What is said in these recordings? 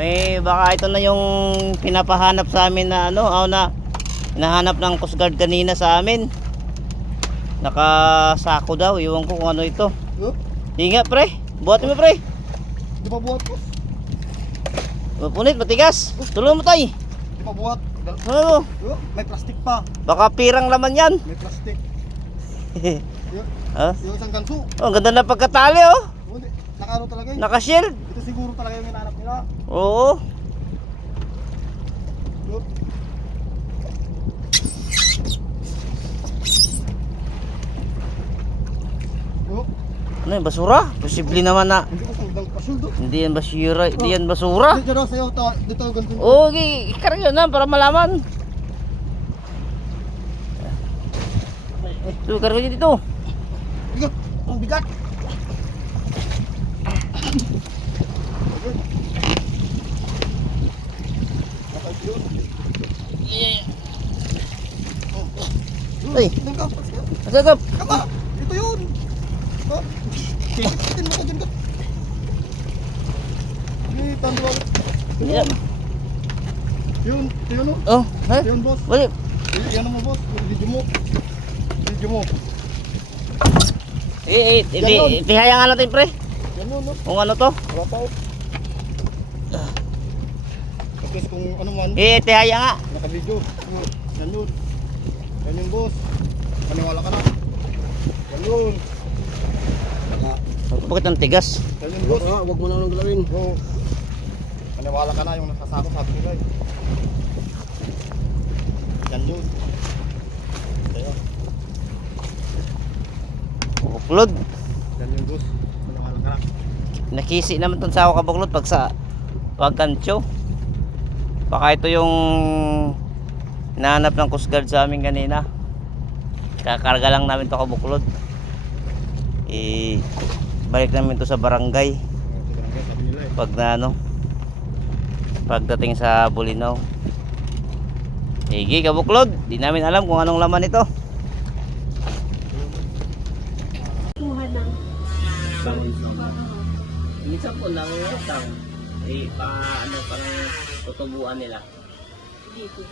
May baka ito na yung pinapahanap sa amin na ano, na hinahanap ng Coast Guard kanina sa amin. Nakasako daw, iwan ko kung ano ito. Hinga pre, buhatin mo pre. Di ba buhat ko? Mapunit, matigas. Tulungan mo tay. Di ba buhat? Ano? May plastic pa. Baka pirang laman yan. May plastic. Ha? Yung isang ganso. Oh, ang ganda na pagkatali oh. Nakaano talaga yun. Naka-shield. Ito siguro talaga yung hinahanap nila. Oo. Ano yung basura? Posible naman na. Hindi ko sandang pasuldo. Hindi yan basura. Hindi yan basura. Dito daw sa'yo. Dito ganito. Oo, ikarga yun na para malaman. Ito, ikarga nyo dito. Bigat. Ang bigat. Ay, Dangkap. asagap. Kama. Ito yun. Itin mo ka dyan ka. Ini tanduan. Yan. Yun. Yun o. Oh, ha? Yun boss. Wali. Yan mo boss. Video mo. Video mo. Tihaya nga natin pre. Yan yun no. Kung ano to. Wala pa o. Tapos kung ano man. Tihaya nga. Naka-video. Yan yun. Yan yun boss. Maniwala ka na. Yan yun. Bakit ang tigas? Yan yun boss. Huwag mo na nang galawin. Oo. Maniwala ka na yung nakasako sabi nila eh. Yan yun. Kaya. Buklod. Yan yun boss. Maniwala ka na. Nakisi naman tong sa kabuklod pag sa pagkantyo. Baka ito yung nahanap ng Coast Guard sa amin kanina. Kakarga lang namin to kabuklod. Balik namin to sa barangay. Sabi nila eh. Pag na ano, pagdating sa Bulinaw. Sige kabuklod, di namin alam kung anong laman ito. Minsan po lang utang pang tutubuan nila. Dito.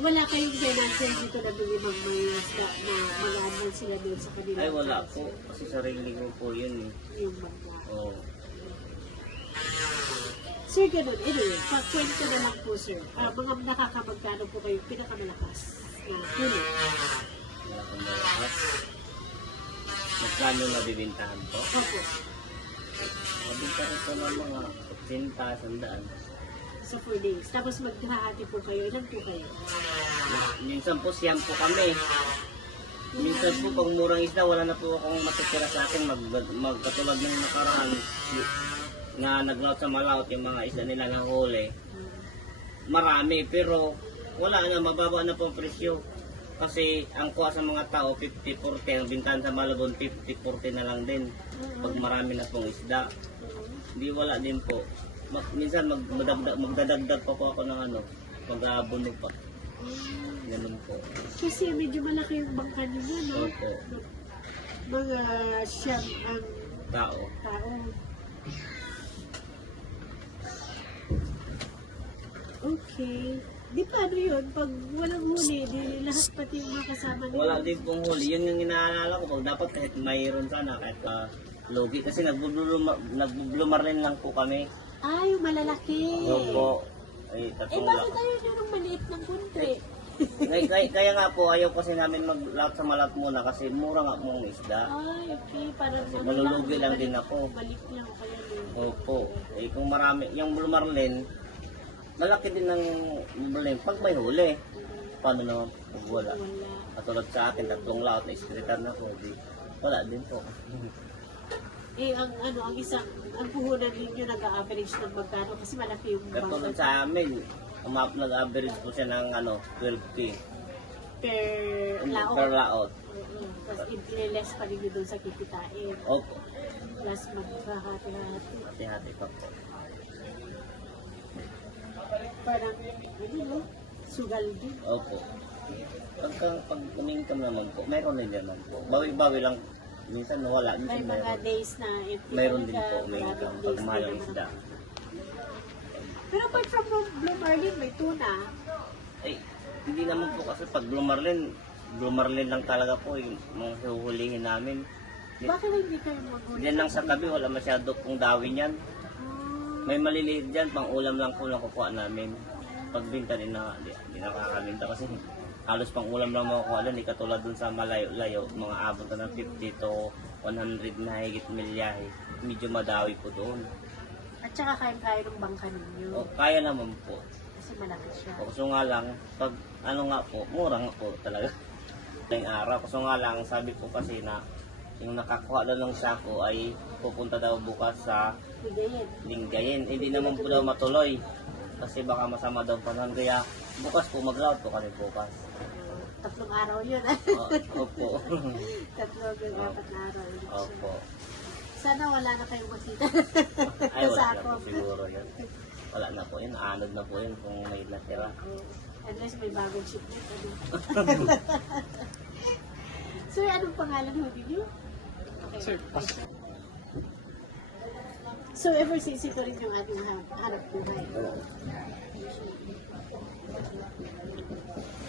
Wala kayong financial dito na bilimang may isda na mag-aanan sila doon sa kanila. Ay wala po, kasi sarili ko po yun eh. Yung bangka. Oo. Sir, ganun. Anyway, kwento na lang po, sir. Mga nakakamagkano po kayo pinakamalakas na huli? Magkano nabibintahan po? Opo. Mabintahan po ng mga 80, 100. Sa 4 days. Tapos maghahati po kayo. Ilan po kayo? Minsan po siyam po kami. Minsan po pag murang isda wala na po akong matitira sa akin magkatulad ng nakaraan na naglaot sa malaot yung mga isda nila na huli. Marami pero wala na, mababa na po ang presyo. Kasi ang kuha sa mga tao 50-40, ang bintahan sa Malabon 50-40 na lang din pag marami na pong isda. Hindi wala din po. Minsan magdadagdag pa po ako ng ano, mag-aabono pa. Ganun po. Kasi medyo malaki yung bangka nyo, no? Opo. Mga siyam ang Tao. tao. Okay. Di paano yun? Pag walang huli, di lahat pati yung mga kasama nila. Wala din pong huli. Yun yung inaalala ko. Pag dapat kahit mayroon sana, kahit logi. Kasi nagbublumar rin lang po kami. Ah, yung malalaki. Opo. Ay, tatlong Bakit ayaw nyo nung maliit ng kunti? kaya nga po, ayaw kasi namin mag-laot sa malat muna kasi mura nga mong isda. Ay, okay. Parang Kasi malulugi lang din ako. balik lang kaya din. Opo. Kung marami, yung blumarlin, malaki din ng blumarlin pag may huli. Paano naman pag wala? Wala. Katulad sa akin, tatlong laot na iskritar na po. Wala din po. Ang puhunan ninyo nag-average ng magkano kasi malaki yung Katulad sa amin, nag-average po siya ng 12K per laot. per laot. Tapos i-less pa rin yun doon sa kikitain. Opo. Plus maghahati-hati. Hati-hati pa po. Parang, no? Sugal din. Opo. Pag umingkam naman po, meron din naman po. Bawi-bawi lang. Minsan wala. May Minsan mga meron. days na Meron din po umingkam pag mahal ang isda. apart from Blue Marlin, may tuna. Ay, hindi naman po kasi pag Blumarlin lang talaga po yung mga huhulihin namin. Bakit hindi kayo maghuli? Diyan lang sa tabi, wala masyado pong dawin yan. May maliliit dyan, pang ulam lang po nakukuha namin. Pagbinta din na, di nakakabinta kasi halos pang ulam lang makukuha doon, di katulad dun sa malayo-layo, mga abot na ng 50 to 100 na higit milyahe. Medyo madawi po doon. At saka kaya ng bangka ninyo. O, kaya naman po. Kasi malaki siya. Kaso nga lang, pag ano nga po, mura nga po talaga. Yung araw, kaso nga lang, sabi po kasi na yung nakakuha daw ng sako ay pupunta daw bukas sa Bigayin. Lingayen. Hindi naman po daw matuloy kasi baka masama daw panahon. Kaya bukas po mag-loud po kami bukas. 3 araw yun. Opo. 3 hanggang 4 na araw. Yun. Opo. Sana wala na kayong makita. Ay, wala Sa na po siguro yun. Wala na po yun. Anod na po yun kung may natira. Unless may bagong shipment. Sir, anong pangalan ho ninyo? Okay. Sir, So, ever since ito rin yung ating hanap buhay.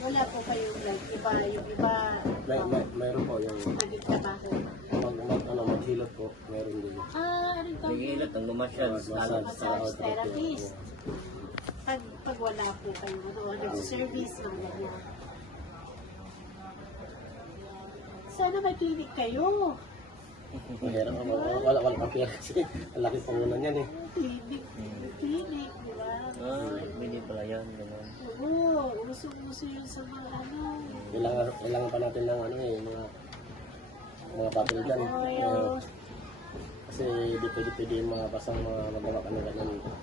Wala po kayong like, yung iba, mayroon po yung nagtrabaho. maghilot po, mayroon din. Anong tawag yun? Bigilot ang lumasyad. Massage therapist. Pag wala po kayo, nag-service, mga ganyan. Sana may clinic kayo. Mayroon ka, wala pa pera kasi ang laki pangunan yan eh. Clinic, di ba? Hindi pala yan. Ganun. Oo, uso-uso yun sa mga ano. Kailangan pa natin ng ano eh, mga papel dyan. Oo. Kasi di pwede yung mga basang mga magawa ka ng ganyan, mga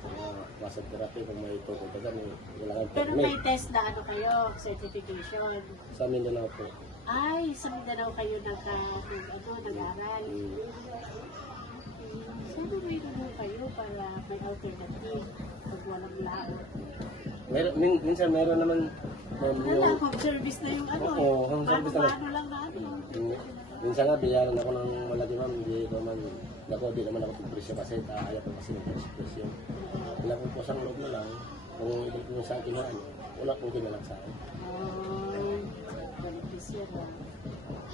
massage therapy kung may tukol ka dyan eh. Kailangan Pero permit. may test na ano kayo, certification. Sa Mindanao po. Ay, sa Mindanao kayo nag-aral. Sana may ano kayo para may alternative pag walang lahat. Minsan meron naman Wala, home service na yung ano. Oo, home service na. Paano lang na ano. minsan nga biyaran ako ng malaki ma'am, di naman ako presyo kasi ayaw ko kasi ng presyo. Ilang po sa loob na lang, kung ibig ko sa akin ano, wala po kinalang sa akin. Beneficiary.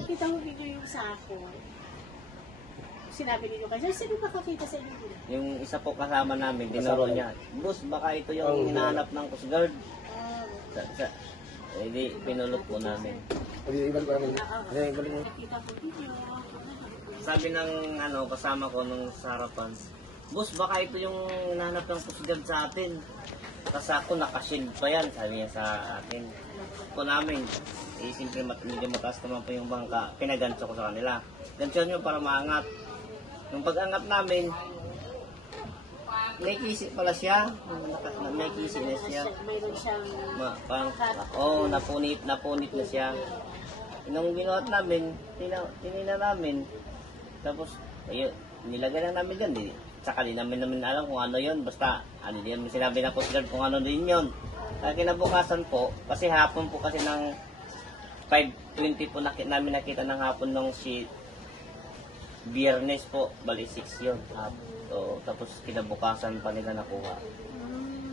Kita mo ninyo yung sako. Sinabi ninyo kasi, sino makakita sa inyo? Yung isa po kasama namin, dinaro niya. Boss, baka ito yung hinahanap ng Coast Guard. Hindi, pinulot po namin. Ibalik ko namin. Ibalik mo. Nakita ko ninyo. Sabi ng kasama ko nung sa harapan, boss, baka ito yung hinahanap ng Coast Guard sa atin. Kasi ako nakashield pa yan, sabi niya sa akin. Po namin, siyempre medyo mataas naman po yung bangka, pinagantso ko sa kanila. Gantso nyo para maangat. Nung pag-angat namin, may kisi pala siya. May kisi na siya. Mayroon siyang napunit na siya. Nung ginuhat namin, tinina namin. Tapos, ayun, nilagay lang namin dyan. Tsaka di namin alam kung ano yun. Basta, ano din, sinabi na Coast Guard kung ano din yun. Kaya kinabukasan po, kasi hapon po kasi ng 5:20 po namin nakita ng hapon nung Biyernes po, bali 6 yun. So, tapos kinabukasan pa nila nakuha.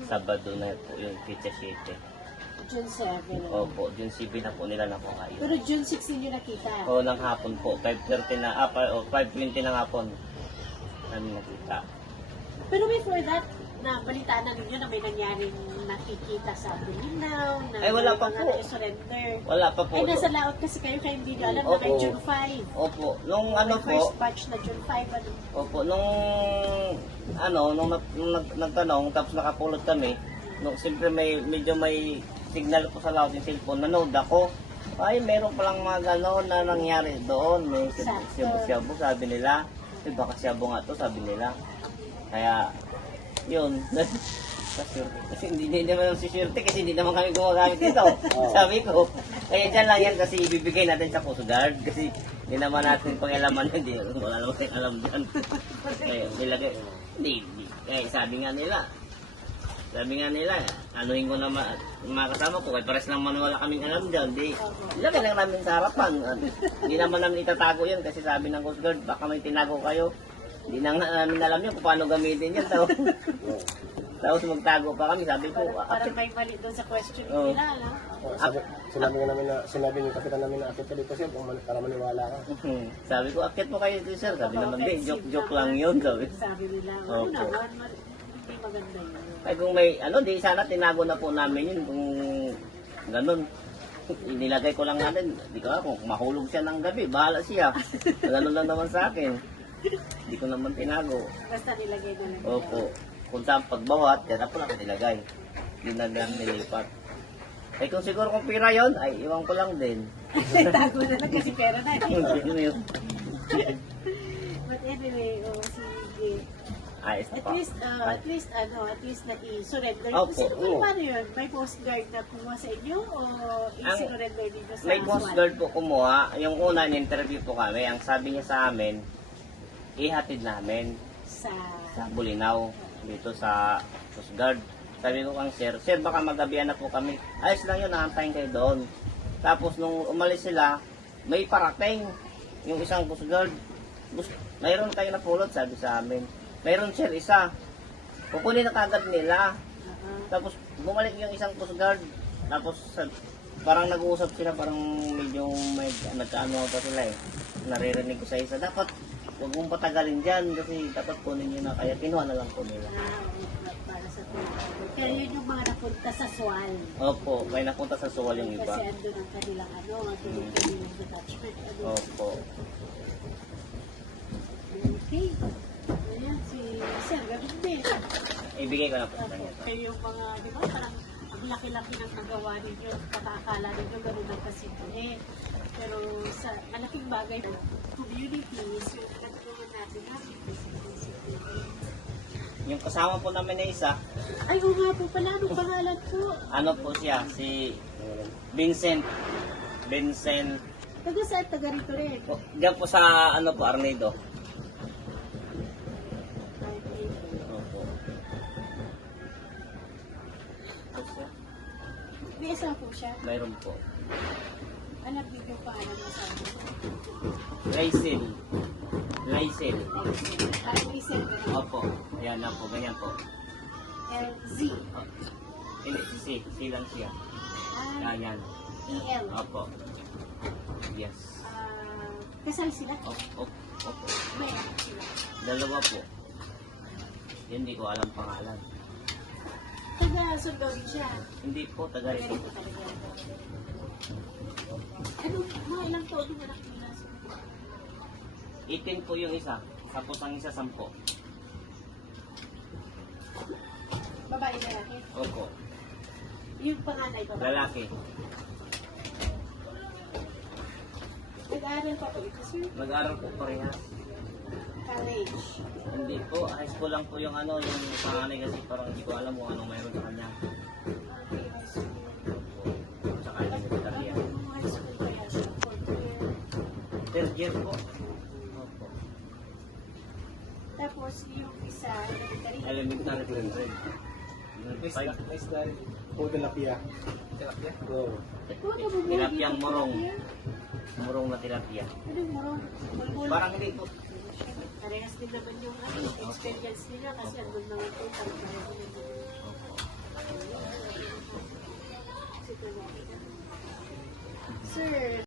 Sabado na po yung pizza 7. June 7. Opo, June 7 na po nila nakuha yun. Pero June 6 ninyo nakita. Oo, ng hapon po. 5:30 na, 5:20 ng hapon namin nakita. Pero before that, na balitaan na ninyo na may nangyaring nakikita sa Bulinaw, na Ay, wala pa mga po. na-surrender. Wala pa po. Ay, nasa laot kasi kayo hindi nyo alam na kay Opo. June 5. Opo, nung ano May po, first batch na June 5. opo, nung nagtanong, tapos nakapulot kami, siyempre medyo may signal po sa laot yung cellphone, nanood ako. Ay, meron palang mga gano'n na nangyari doon. May shabu, sabi nila. Ay, baka shabu nga to, sabi nila. Kaya, yun. Kasi hindi naman si Shirte kasi hindi naman kami gumagamit dito. Sabi ko, kaya dyan lang yan kasi ibibigay natin sa Coast Guard kasi hindi naman natin pangilaman hindi wala naman tayong alam dyan. Kaya nilagay, hindi. Kaya sabi nga nila, anuhin ko na mga kasama ko, kaya pares naman wala kaming alam dyan. Ilagay lang namin sa harapan. Hindi naman namin itatago yan kasi sabi ng Coast Guard, baka may tinago kayo. Hindi na namin alam yun kung paano gamitin yan. So, Tapos magtago pa kami, sabi ko, Parang may mali doon sa question Oo. nila, no? Sinabi nga namin na, sinabi ng kapitan namin na akit ka dito sir, para maniwala ka. sabi ko, akit mo kayo dito, sir. Sabi naman, di, joke lang yun. Sabi nila, Opo. ano naman, hindi maganda yun. Ay kung may, di sana tinago na po namin yun kung ganun. Inilagay ko lang natin, di ko alam kung mahulog siya ng gabi, bahala siya. Ganun lang naman sa akin. Hindi ko naman tinago. Basta nilagay na lang. Opo. Kung saan pagbawat, yan po lang nilagay. Yun na lang nilipat. Eh kung siguro kung pira yun, ay iwan ko lang din. Tago na lang kasi pera na. Yun yun. But anyway, sige. Ayos na At po. least na i-surrender. Opo, Kasi oo. paano yun? May post guard na kumuha sa inyo o i-surrender dito sa May coast SWAT? guard po kumuha. Yung una, in-interview po kami. Ang sabi niya sa amin, ihatid namin Sa... sa Bulinaw. Dito sa coast guard. Sabi ko kang sir, baka magabihan na po kami. Ayos lang yun, nahantayin kayo doon. Tapos nung umalis sila, may parating. Yung isang coast guard. Mayroon kayo na pulot, sabi sa amin. Mayroon sir, isa. Kukunin na kagad nila. Tapos bumalik yung isang coast guard. Tapos parang nag-uusap sila, parang medyo may nagkaano pa sila eh. Naririnig ko sa isa. Dapat huwag mong patagalin dyan kasi dapat kunin nyo na. Kaya kinuha na lang po nila. Para sa tulad. Kaya yun yung mga napunta sa SWAL. Opo, may napunta sa suwal yung iba. Kasi andun ang kanilang andun yung kanilang detachment. Opo. Okay. Ayan, si Sir, gano'n din. Ibigay ko na po sa kanya. Kayo yung mga, di ba, parang ang laki-laki ng magawa ninyo, patakakala ninyo, gano'n ang kasimple. Pero sa malaking bagay ng communities, yung nagtulungan natin natin, Yung kasama po namin na isa, ay, oo nga po pala, anong pangalan po? ano po siya, si Vincent. Vincent. Taga saan, taga rito rin. Diyan po sa ano po, Arnedo. Opo. May asawa po siya. Mayroon po. Alam niyo yung pangalan ng asawa niyo. Lysel. Lysel. Listen. Opo. Ayan na po, ganyan po. LZ. Hindi, si lang siya. Ganyan. EL. Opo. Yes. Kasal sila? Opo. Opo. May anak sila. Dalawa po. Hindi ko alam pangalan. Taga Surigao din siya. Hindi po, taga Taga rito. rito talaga. Ano, mga ilang taon yung anak nila? 18 po yung isa. Tapos ang isa 10. Babae lalaki? Opo. Yung panganay babae? Lalaki. Nag-aaral pa po ito, sir? Mag-aral po parehas. College. Hindi po, high school lang po yung ano, yung panganay kasi parang hindi ko alam kung anong mayroon sa kanya. Okay, high school. Opo. Tsaka elementary. Anong high school kaya siya? Fourth year. Third year po. Opo. Tapos yung isa, elementary. Elementary po rin. Nice dahil po tilapia. Tilapia? Oo. Tilapiyang morong. Morong na tilapia. Anong morong? Bulbul. Parang hindi po. Parehas din naman yung experience nila kasi andun naman po parang parehas din naman. Sir,